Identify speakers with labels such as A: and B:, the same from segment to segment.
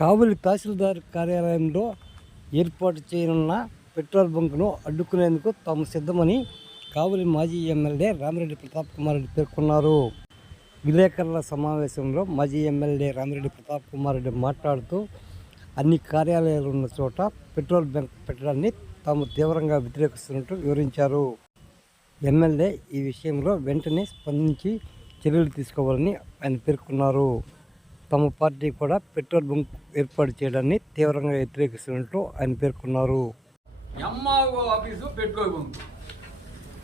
A: కావలి తహసీల్దార్ కార్యాలయంలో ఏర్పాటు చేయనున్న పెట్రోల్ బంక్ను అడ్డుకునేందుకు తాము సిద్ధమని కావలి మాజీ ఎమ్మెల్యే రామిరెడ్డి ప్రతాప్ కుమార్ రెడ్డి పేర్కొన్నారు. విలేకరుల సమావేశంలో మాజీ ఎమ్మెల్యే రామిరెడ్డి ప్రతాప్ కుమార్ రెడ్డి మాట్లాడుతూ అన్ని కార్యాలయాలు ఉన్న చోట పెట్రోల్ బంక్ పెట్టడాన్ని తాము తీవ్రంగా వ్యతిరేకిస్తున్నట్టు వివరించారు. ఎమ్మెల్యే ఈ విషయంలో వెంటనే స్పందించి చర్యలు తీసుకోవాలని ఆయన పేర్కొన్నారు. తమ పార్టీ కూడా పెట్రోల్ బంక్ ఏర్పాటు చేయడాన్ని తీవ్రంగా వ్యతిరేకిస్తున్నట్లు ఆయన పేర్కొన్నారు.
B: MRO office petrol bunk.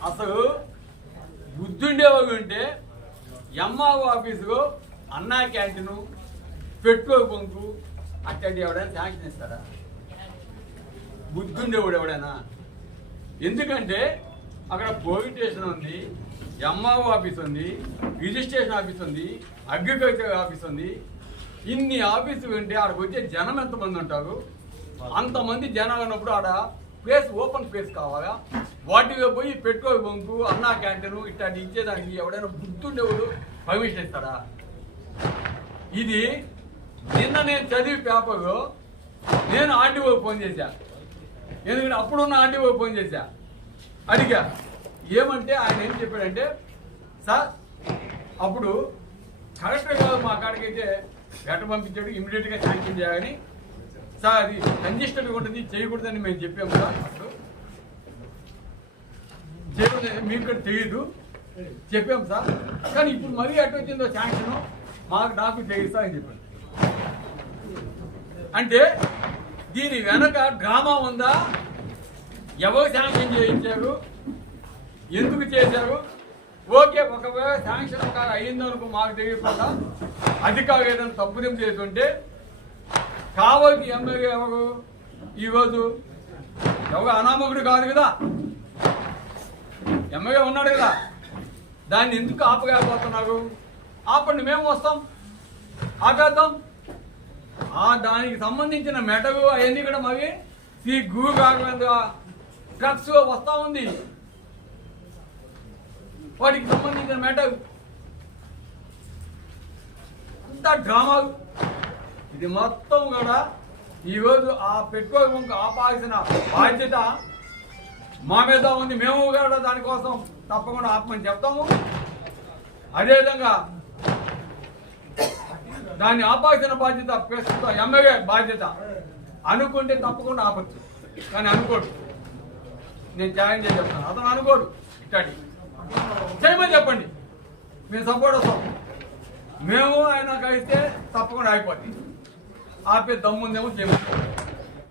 B: అసలు బుద్ధుండేవాడు ఉంటే ఎంఆర్ఓ ఆఫీసులో అన్నా క్యాంటీను పెట్రోల్ బంకు అట్లాంటి ఎవడైనా శాంక్షన్ ఇస్తారా బుద్ధుండేవాడు ఎవడైనా? ఎందుకంటే అక్కడ పోలీస్ స్టేషన్ ఉంది ఎంఆర్ఓ ఆఫీస్ ఉంది రిజిస్ట్రేషన్ ఆఫీస్ ఉంది అగ్రికల్చర్ ఆఫీస్ ఉంది. ఇన్ని ఆఫీసులు ఉంటే ఆడకు వచ్చే జనం ఎంతమంది ఉంటారు? అంతమంది జనాలు ఉన్నప్పుడు ఆడ ప్లేస్ ఓపెన్ ప్లేస్ కావాలా? వాటిలో పోయి పెట్రోల్ బంకు అన్నా క్యాంటీన్ ఇట్లాంటి ఇచ్చేదానికి ఎవడైనా గుర్తుండేవాడు పర్మిషన్ ఇస్తాడా? ఇది నిన్న నేను చదివి పేపర్లో నేను ఆర్డీఓ ఫోన్ చేశా. ఎందుకంటే అప్పుడున్న ఆర్డీఓ ఫోన్ చేశా. అడిగా ఏమంటే ఆయన ఏం చెప్పాడంటే సార్ అప్పుడు కలెక్టర్ గారు మా కాడికైతే లెటర్ పంపించాడు. ఇమీడియట్గా శాంక్షన్ చేయాలని. సార్ అది కంజెస్టెడ్ ఉంటుంది చేయకూడదని మేము చెప్పాము సార్. అప్పుడు చేయకూడదు మీకు కూడా తెలియదు చెప్పాము సార్. కానీ ఇప్పుడు మరీ ఎటు వచ్చిందో శాంక్షన్ మాకు నాకు చేయిస్తా అని చెప్పాడు. అంటే దీని వెనక డ్రామా ఉందా? ఎవరు శాంక్షన్ చేయించారు? ఎందుకు చేశారు? ఓకే ఒకవేళ శాంక్షన్ ఒక అయ్యిందనుకో మాకు తెలియకుండా అధికారులు ఏదైనా తప్పుదం చేస్తుంటే కావాల్సి ఎమ్మెల్యే ఎవరు? ఈరోజు ఎవరు అనామకుడు కాదు కదా? ఎమ్మెల్యే ఉన్నాడు కదా? దాన్ని ఎందుకు ఆపగలపోతున్నారు ఆపండి మేము వస్తాం. ఆపేద్దాం. ఆ దానికి సంబంధించిన మెటలు అవన్నీ కూడా మరి శ్రీ గురు రాఘవేంద్ర డ్రగ్స్ వస్తూ ఉంది. వాటికి సంబంధించిన మ్యాటర్ అంతా డ్రామాలు ఇది మొత్తం కూడా ఈరోజు ఆ పెట్రోల్ బంక్ ఆపాల్సిన బాధ్యత మా మీద ఉంది. మేము కూడా దానికోసం తప్పకుండా ఆపమని చెప్తాము. అదేవిధంగా దాన్ని ఆపాల్సిన బాధ్యత ప్రస్తుతం ఎమ్మెల్యే బాధ్యత. అనుకుంటే తప్పకుండా ఆపచ్చు. కానీ అనుకోడు. నేను ఛాలెంజ్ చేసి చెప్తాను. అతను అనుకోడు. ఇట్లాంటి చేయమని చెప్పండి. మేము సపోర్ట్ వస్తాం. మేము ఆయన కలిస్తే తప్పకుండా ఆగిపోతుంది ఆపే దమ్ముందేమో చేయమని